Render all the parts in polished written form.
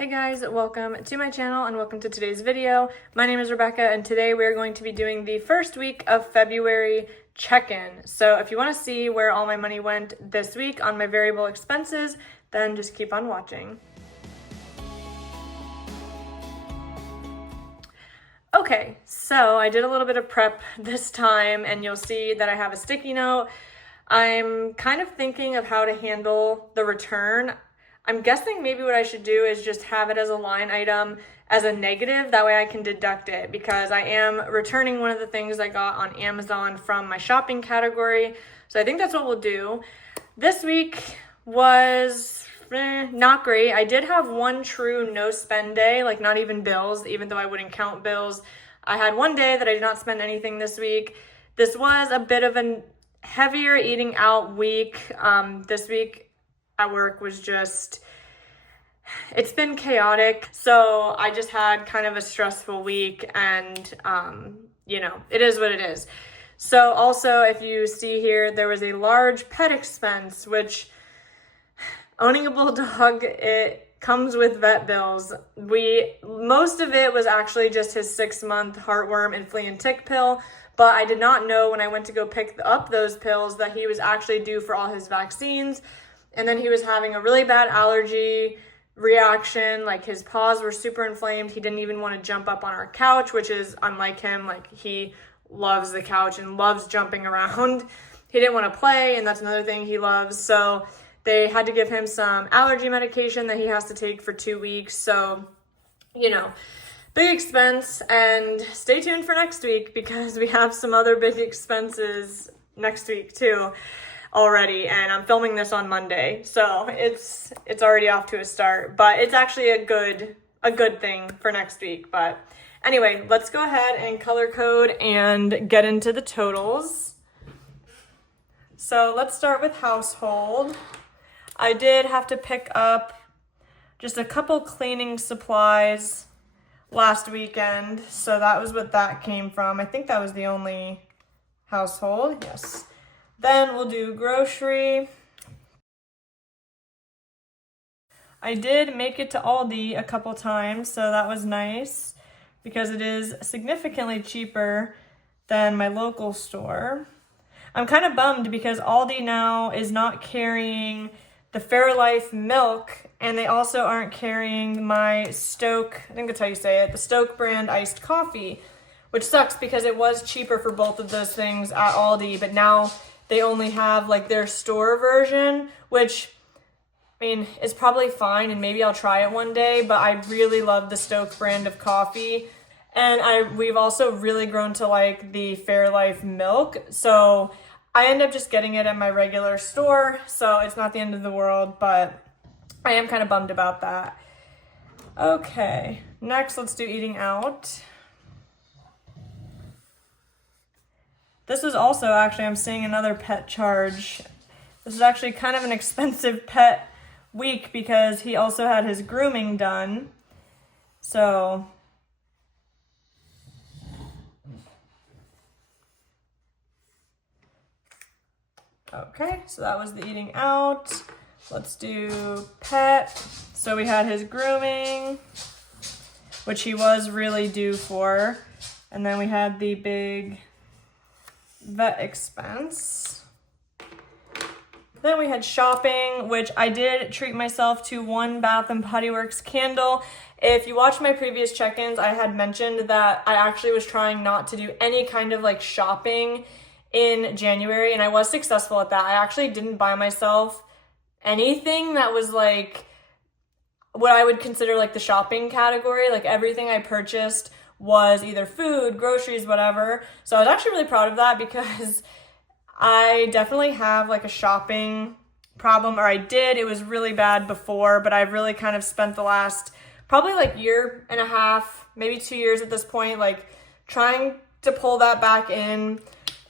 Hey guys, welcome to my channel and welcome to today's video. My name is Rebecca and today we're going to be doing the first week of February check-in. So if you want to see where all my money went this week on my variable expenses, then just keep on watching. Okay, so I did a little bit of prep this time and you'll see that I have a sticky note. I'm kind of thinking of how to handle the return. I'm guessing maybe what I should do is just have it as a line item as a negative. That way I can deduct it because I am returning one of the things I got on Amazon from my shopping category. So I think that's what we'll do. This week was not great. I did have one true no spend day, like not even bills, even though I wouldn't count bills. I had one day that I did not spend anything this week. This was a bit of a heavier eating out week. This week at work was just, it's been chaotic. So I just had kind of a stressful week and, it is what it is. So also, if you see here, there was a large pet expense, which owning a bulldog, it comes with vet bills. Most of it was actually just his 6-month heartworm and flea and tick pill, but I did not know when I went to go pick up those pills that he was actually due for all his vaccines. And then he was having a really bad allergy reaction, like his paws were super inflamed. He didn't even want to jump up on our couch, which is unlike him. Like he loves the couch and loves jumping around. He didn't want to play, and that's another thing he loves. So they had to give him some allergy medication that he has to take for 2 weeks. So, big expense, and stay tuned for next week because we have some other big expenses next week too already, and I'm filming this on Monday, so it's already off to a start, but it's actually a good thing for next week. But anyway, let's go ahead and color code and get into the totals. So let's start with household. I did have to pick up just a couple cleaning supplies last weekend, so that was what that came from. I think that was the only household, yes. Then we'll do grocery. I did make it to Aldi a couple times, so that was nice because it is significantly cheaper than my local store. I'm kind of bummed because Aldi now is not carrying the Fairlife milk, and they also aren't carrying my Stoke, I think that's how you say it, the Stoke brand iced coffee, which sucks because it was cheaper for both of those things at Aldi, but now they only have like their store version, which is probably fine and maybe I'll try it one day, but I really love the Stoke brand of coffee. And we've also really grown to like the Fairlife milk. So I end up just getting it at my regular store. So it's not the end of the world, but I am kind of bummed about that. Okay, next let's do eating out. This is also actually, I'm seeing another pet charge. This is actually kind of an expensive pet week because he also had his grooming done. So, okay, so that was the eating out. Let's do pet. So we had his grooming, which he was really due for. And then we had the big vet expense. Then we had shopping, which I did treat myself to one Bath & Body Works candle. If you watched my previous check-ins, I had mentioned that I actually was trying not to do any kind of like shopping in January, and I was successful at that. I actually didn't buy myself anything that was like what I would consider like the shopping category. Like everything I purchased was either food, groceries, whatever. So I was actually really proud of that because I definitely have like a shopping problem, or I did. It was really bad before, but I've really kind of spent the last probably like year and a half, maybe 2 years at this point, like trying to pull that back in.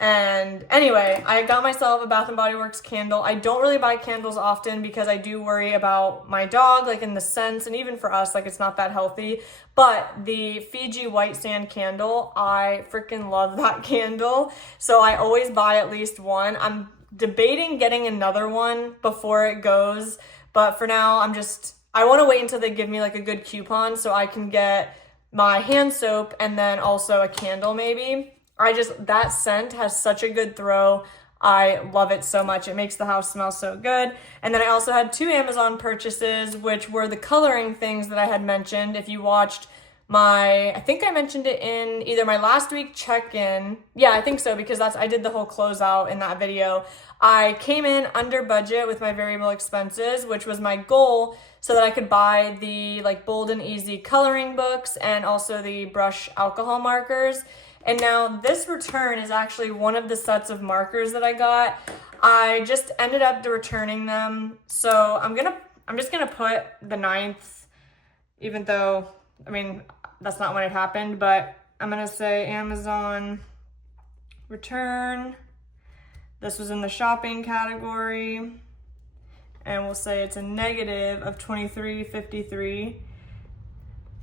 And anyway, I got myself a Bath & Body Works candle. I don't really buy candles often because I do worry about my dog, like in the sense, and even for us, like it's not that healthy. But the Fiji White Sand candle, I freaking love that candle. So I always buy at least one. I'm debating getting another one before it goes, but for now, I'm just I want to wait until they give me like a good coupon so I can get my hand soap and then also a candle maybe. That scent has such a good throw. I love it so much. It makes the house smell so good. And then I also had 2 Amazon purchases, which were the coloring things that I had mentioned. If you watched I think I mentioned it in either my last week check-in. Yeah, I think so, because I did the whole closeout in that video. I came in under budget with my variable expenses, which was my goal, so that I could buy the like Bold and Easy coloring books and also the brush alcohol markers. And now this return is actually one of the sets of markers that I got. I just ended up returning them. So I'm just gonna put the 9th, even though, I mean, that's not when it happened, but I'm gonna say Amazon return. This was in the shopping category. And we'll say it's a negative of $23.53.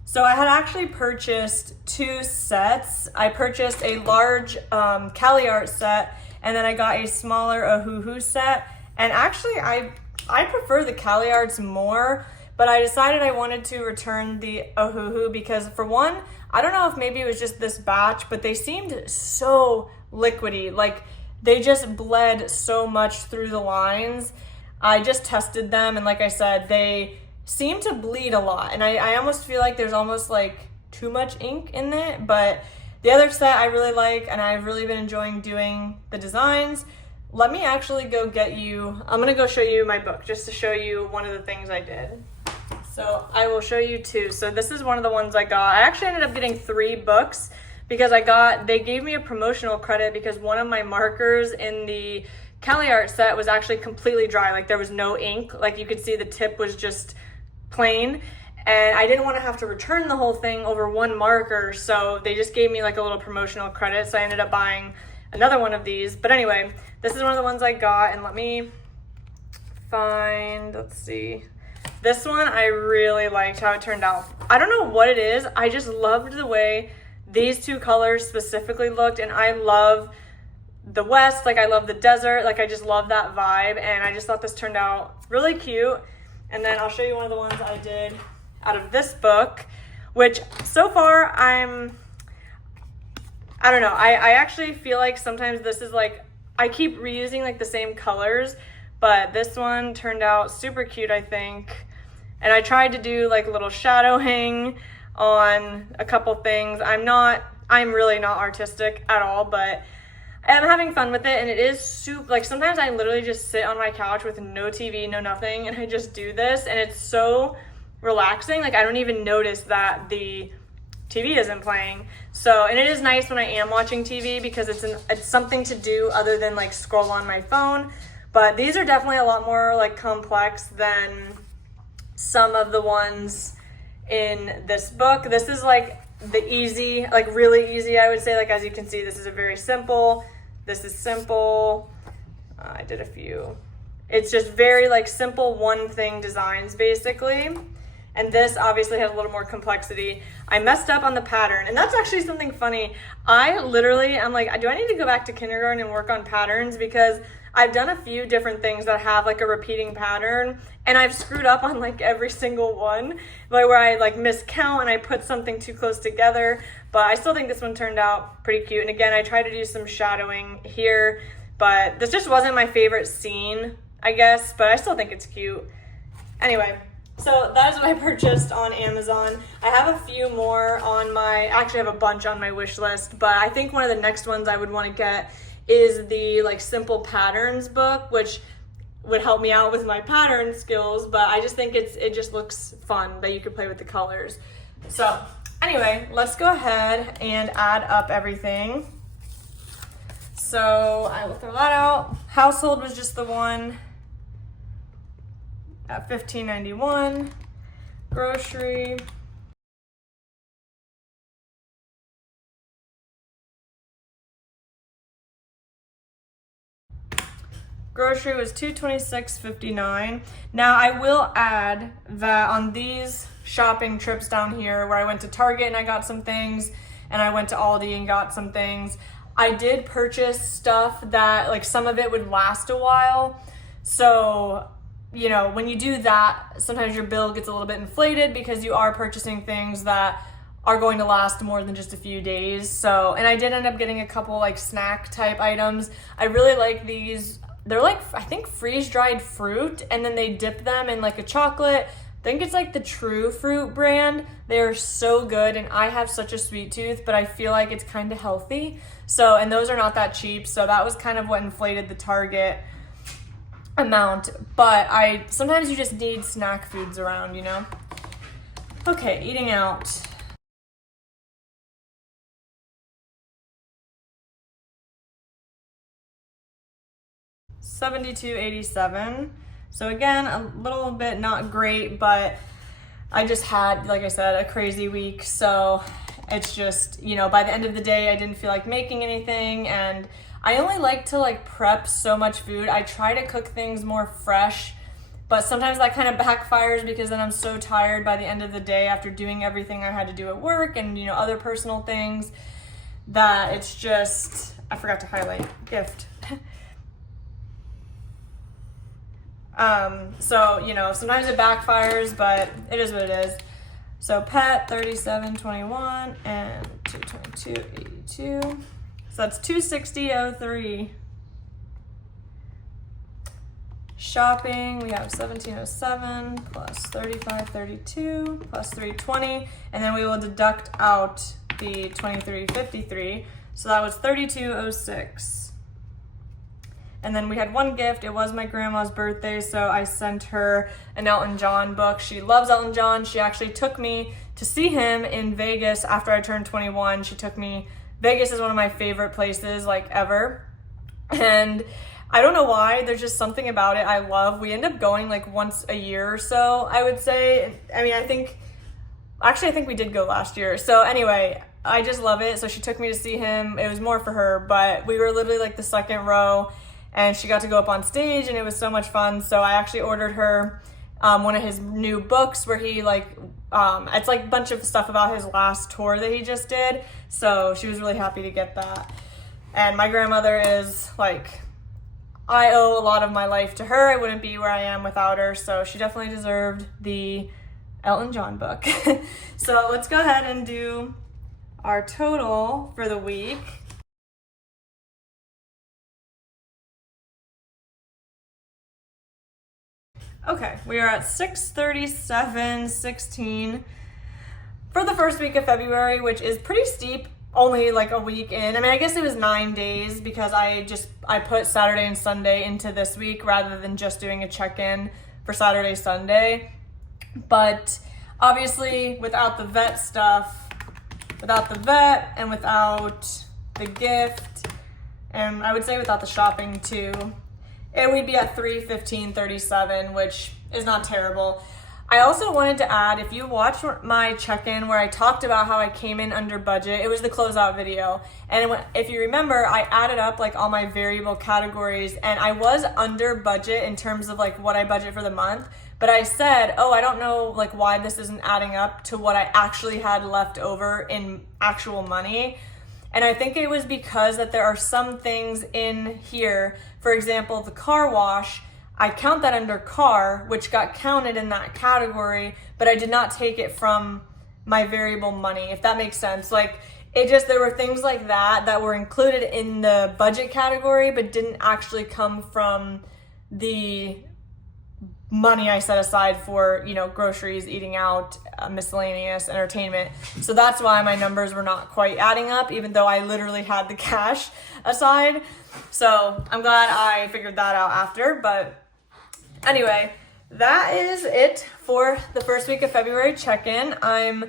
So I had actually purchased 2 sets. I purchased a large Cali Art set, and then I got a smaller Ohuhu set. And actually, I prefer the Cali Arts more, but I decided I wanted to return the Ohuhu because, for one, I don't know if maybe it was just this batch, but they seemed so liquidy. Like, they just bled so much through the lines. I just tested them, and like I said, they seem to bleed a lot. And I almost feel like there's almost like too much ink in it, but the other set I really like, and I've really been enjoying doing the designs. Let me actually go get you, I'm gonna go show you my book just to show you one of the things I did. So I will show you 2. So this is one of the ones I got. I actually ended up getting 3 books because they gave me a promotional credit because one of my markers in the Cali Art set was actually completely dry. Like, there was no ink. Like, you could see the tip was just plain. And I didn't want to have to return the whole thing over one marker. So they just gave me like a little promotional credit. So I ended up buying another one of these. But anyway, this is one of the ones I got. And let me find, let's see. This one, I really liked how it turned out. I don't know what it is. I just loved the way these 2 colors specifically looked. And I love the West, like I love the desert. Like, I just love that vibe. And I just thought this turned out really cute. And then I'll show you one of the ones I did out of this book, which so far I don't know. I actually feel like sometimes this is like, I keep reusing like the same colors, but this one turned out super cute, I think. And I tried to do like a little shadowing on a couple things. I'm really not artistic at all, but I'm having fun with it, and it is super, like, sometimes I literally just sit on my couch with no TV, no nothing, and I just do this, and it's so relaxing. Like, I don't even notice that the TV isn't playing. So, and it is nice when I am watching TV because it's something to do other than like scroll on my phone. But these are definitely a lot more like complex than some of the ones in this book. This is like the easy, like really easy, I would say. Like, as you can see, this is a very simple. This is simple. I did a few. It's just very like simple one thing designs basically. And this obviously has a little more complexity. I messed up on the pattern, and that's actually something funny. I'm like, do I need to go back to kindergarten and work on patterns? Because I've done a few different things that have like a repeating pattern, and I've screwed up on like every single one, like where I like miscount and I put something too close together. But I still think this one turned out pretty cute. And again, I tried to do some shadowing here, but this just wasn't my favorite scene, I guess, but I still think it's cute. Anyway, so that is what I purchased on Amazon. I have a few more actually I have a bunch on my wish list, but I think one of the next ones I would want to get is the like simple patterns book, which would help me out with my pattern skills, but I just think it just looks fun that you could play with the colors. So anyway, let's go ahead and add up everything. So I will throw that out. Household was just the one at $15.91. Grocery. Grocery was $226.59. Now I will add that on these shopping trips down here where I went to Target and I got some things, and I went to Aldi and got some things, I did purchase stuff that like some of it would last a while. So you know, when you do that, sometimes your bill gets a little bit inflated because you are purchasing things that are going to last more than just a few days. So, and I did end up getting a couple like snack type items. I really like these. They're like, I think freeze-dried fruit, and then they dip them in like a chocolate. I think it's like the True Fruit brand. They're so good, and I have such a sweet tooth, but I feel like it's kind of healthy. So, and those are not that cheap. So that was kind of what inflated the Target amount. But sometimes you just need snack foods around, you know? Okay, eating out. $72.87. So again, a little bit not great, but I just had, like I said, a crazy week. So it's just, you know, by the end of the day, I didn't feel like making anything, and I only like to like prep so much food. I try to cook things more fresh, but sometimes that kind of backfires because then I'm so tired by the end of the day after doing everything I had to do at work and, you know, other personal things, that it's just, I forgot to highlight gift. So, you know, sometimes it backfires, but it is what it is. So pet, 37.21 and 222.82. So that's 260.03. Shopping, we have 1707 plus 3532 plus 320, and then we will deduct out the 2353. So that was 3206. And then we had one gift. It was my grandma's birthday, so I sent her an Elton John book. She loves Elton John. She actually took me to see him in Vegas after I turned 21. She took me, Vegas is one of my favorite places like ever. And I don't know why, there's just something about it I love. We end up going like once a year or so, I would say. I mean, I think we did go last year. So anyway, I just love it. So she took me to see him. It was more for her, but we were literally like the second row, and she got to go up on stage, and it was so much fun. So I actually ordered her one of his new books where he like, it's like a bunch of stuff about his last tour that he just did. So she was really happy to get that. And my grandmother is like, I owe a lot of my life to her. I wouldn't be where I am without her. So she definitely deserved the Elton John book. So let's go ahead and do our total for the week. Okay, we are at $637.16 for the first week of February, which is pretty steep, only like a week in. I mean, I guess it was 9 days because I put Saturday and Sunday into this week rather than just doing a check-in for Saturday, Sunday. But obviously without the vet stuff, without the vet and without the gift, and I would say without the shopping too, and we'd be at $315.37, which is not terrible. I also wanted to add, if you watch my check-in where I talked about how I came in under budget, it was the closeout video. And if you remember, I added up like all my variable categories, and I was under budget in terms of like what I budget for the month. But I said, oh, I don't know like why this isn't adding up to what I actually had left over in actual money. And I think it was because that there are some things in here, for example, the car wash, I count that under car, which got counted in that category, but I did not take it from my variable money, if that makes sense. Like, there were things like that were included in the budget category, but didn't actually come from the money I set aside for, you know, groceries, eating out, miscellaneous, entertainment. So that's why my numbers were not quite adding up, even though I literally had the cash aside. So I'm glad I figured that out after. But anyway, that is it for the first week of February check-in. I'm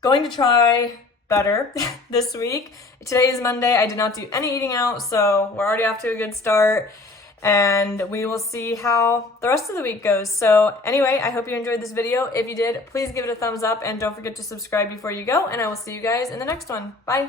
going to try better this week. Today is Monday. I did not do any eating out, so we're already off to a good start. And we will see how the rest of the week goes. So anyway, I hope you enjoyed this video. If you did, please give it a thumbs up and don't forget to subscribe before you go. And I will see you guys in the next one. Bye.